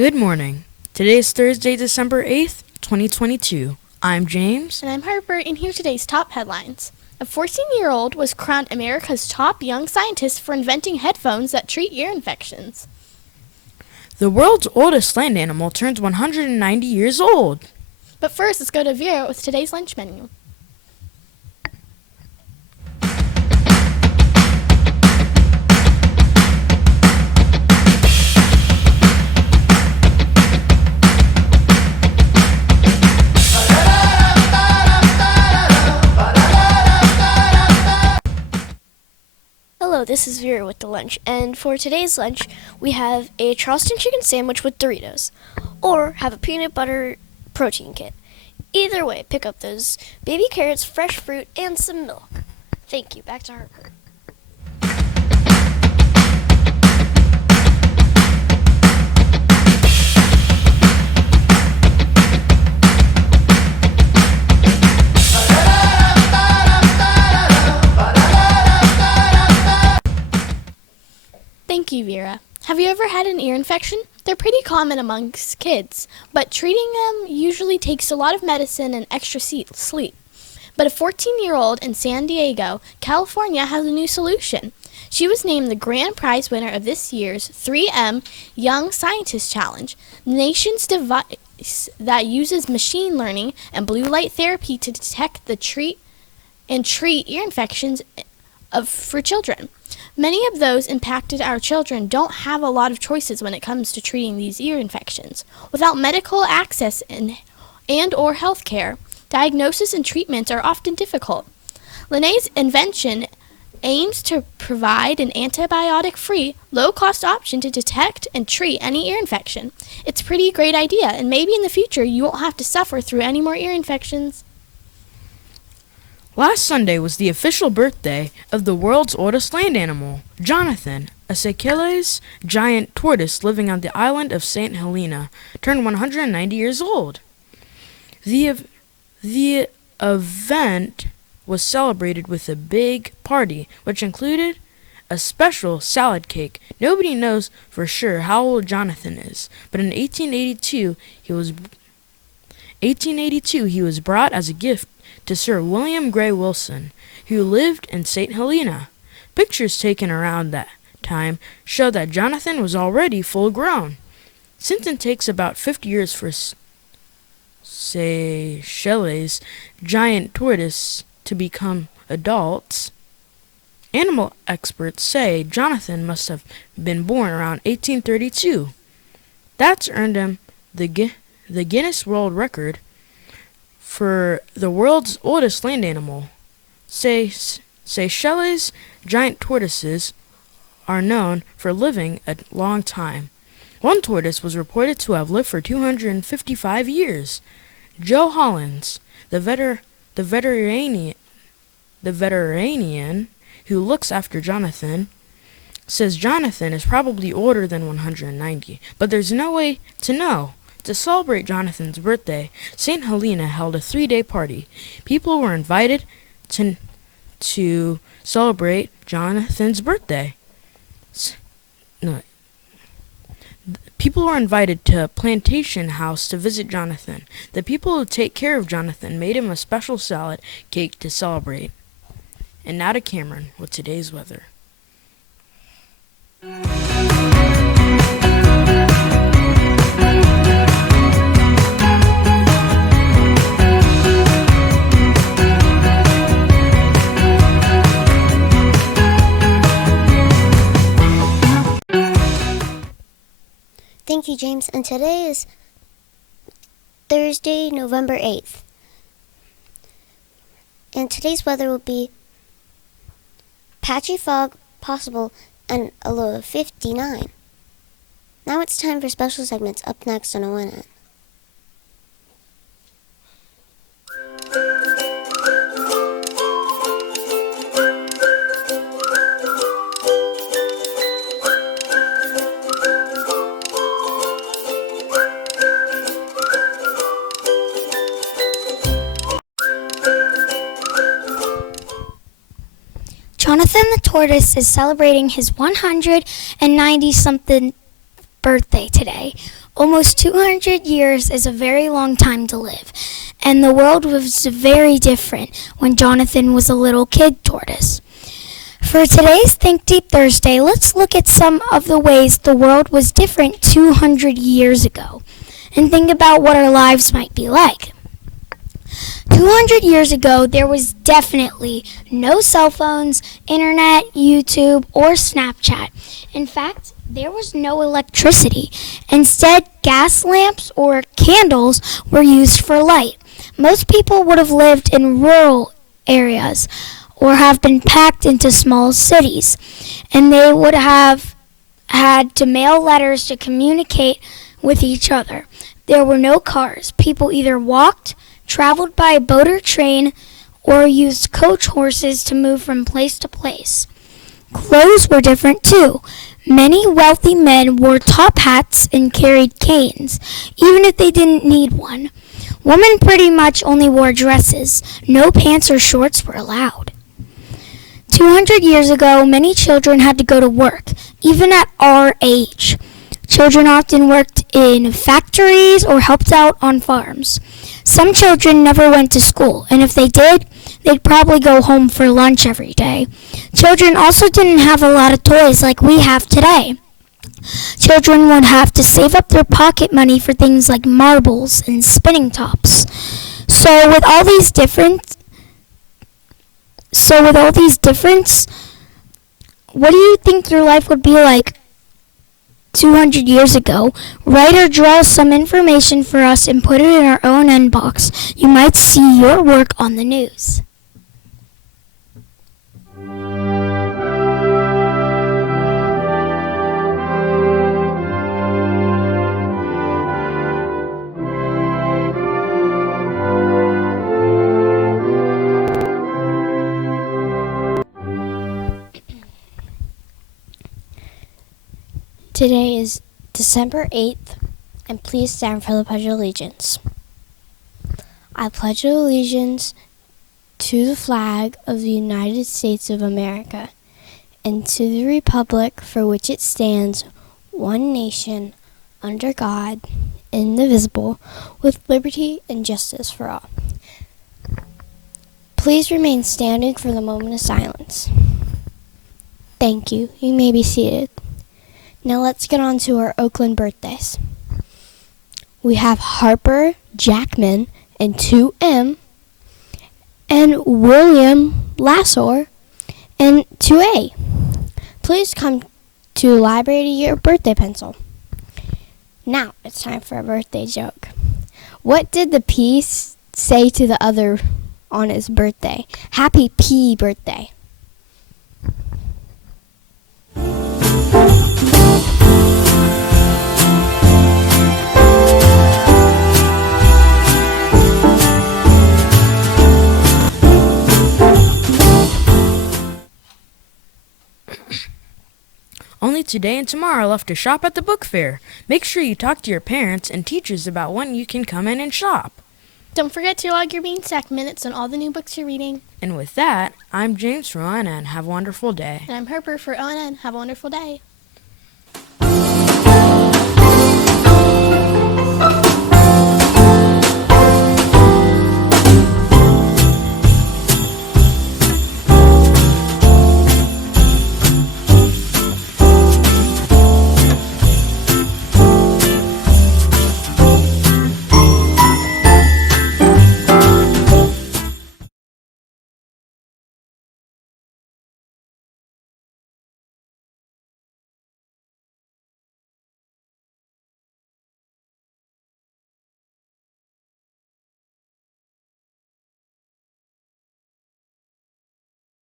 Good morning. Today is Thursday, December 8th, 2022. I'm James. And I'm Harper, and here are today's top headlines. A 14-year-old was crowned America's top young scientist for inventing headphones that treat ear infections. The world's oldest land animal turns 190 years old. But first, let's go to Vera with today's lunch menu. Hello, this is Vera with the lunch, and for today's lunch, we have a Charleston chicken sandwich with Doritos, or have a peanut butter protein kit. Either way, pick up those baby carrots, fresh fruit, and some milk. Thank you. Back to Harper. Thank you, Vera. Have you ever had an ear infection? They're pretty common amongst kids, but treating them usually takes a lot of medicine and extra sleep. But a 14-year-old in San Diego, California has a new solution. She was named the grand prize winner of this year's 3M Young Scientist Challenge, the nation's device that uses machine learning and blue light therapy to detect treat ear infections for children. Many of those impacted our children don't have a lot of choices when it comes to treating these ear infections. Without medical access and or health care, diagnosis and treatments are often difficult. Lene's invention aims to provide an antibiotic-free, low-cost option to detect and treat any ear infection. It's a pretty great idea, and maybe in the future you won't have to suffer through any more ear infections. Last Sunday was the official birthday of the world's oldest land animal, Jonathan, a Seychelles giant tortoise living on the island of St. Helena, turned 190 years old. The event was celebrated with a big party, which included a special salad cake. Nobody knows for sure how old Jonathan is, but in 1882 he was brought as a gift to Sir William Gray Wilson, who lived in St. Helena. Pictures taken around that time show that Jonathan was already full grown. Since it takes about 50 years for Seychelles giant tortoise to become adults, animal experts say Jonathan must have been born around 1832. That's earned him the Guinness World Record for the world's oldest land animal. Seychelles giant tortoises are known for living a long time. One tortoise was reported to have lived for 255 years. Joe Hollins, the veterinarian who looks after Jonathan, says Jonathan is probably older than 190, but there's no way to know. To celebrate Jonathan's birthday, St. Helena held a 3-day party. People were invited to celebrate Jonathan's birthday. People were invited to a plantation house to visit Jonathan. The people who take care of Jonathan made him a special salad cake to celebrate. And now to Cameron with today's weather. Thank you, James. And today is Thursday, November 8th. And today's weather will be patchy fog possible and a low of 59. Now it's time for special segments up next on ONN. Jonathan the tortoise is celebrating his 190-something birthday today. Almost 200 years is a very long time to live, and the world was very different when Jonathan was a little kid tortoise. For today's Think Deep Thursday, let's look at some of the ways the world was different 200 years ago, and think about what our lives might be like. 200 years ago, there was definitely no cell phones, internet, YouTube, or Snapchat. In fact, there was no electricity. Instead, gas lamps or candles were used for light. Most people would have lived in rural areas or have been packed into small cities, and they would have had to mail letters to communicate with each other. There were no cars. People either walked, traveled by boat or train, or used coach horses to move from place to place. Clothes were different too. Many wealthy men wore top hats and carried canes, even if they didn't need one. Women pretty much only wore dresses. No pants or shorts were allowed. 200 years ago, many children had to go to work, even at our age. Children often worked in factories or helped out on farms. Some children never went to school, and if they did, they'd probably go home for lunch every day. Children also didn't have a lot of toys like we have today. Children would have to save up their pocket money for things like marbles and spinning tops. So with all these difference, what do you think your life would be like 200 years ago? Write or draw some information for us and put it in our own inbox. You might see your work on the news. Today is December 8th, and please stand for the Pledge of Allegiance. I pledge allegiance to the flag of the United States of America and to the republic for which it stands, one nation, under God, indivisible, with liberty and justice for all. Please remain standing for the moment of silence. Thank you. You may be seated. Now let's get on to our Oakland birthdays. We have Harper Jackman and 2M, and William Lassor and 2A. Please come to the library to get your birthday pencil. Now it's time for a birthday joke. What did the pea say to the other on his birthday? Happy pea birthday. Only today and tomorrow left to shop at the book fair. Make sure you talk to your parents and teachers about when you can come in and shop. Don't forget to log your Bean Stack minutes on all the new books you're reading. And with that, I'm James from ONN. Have a wonderful day. And I'm Harper for ONN. Have a wonderful day.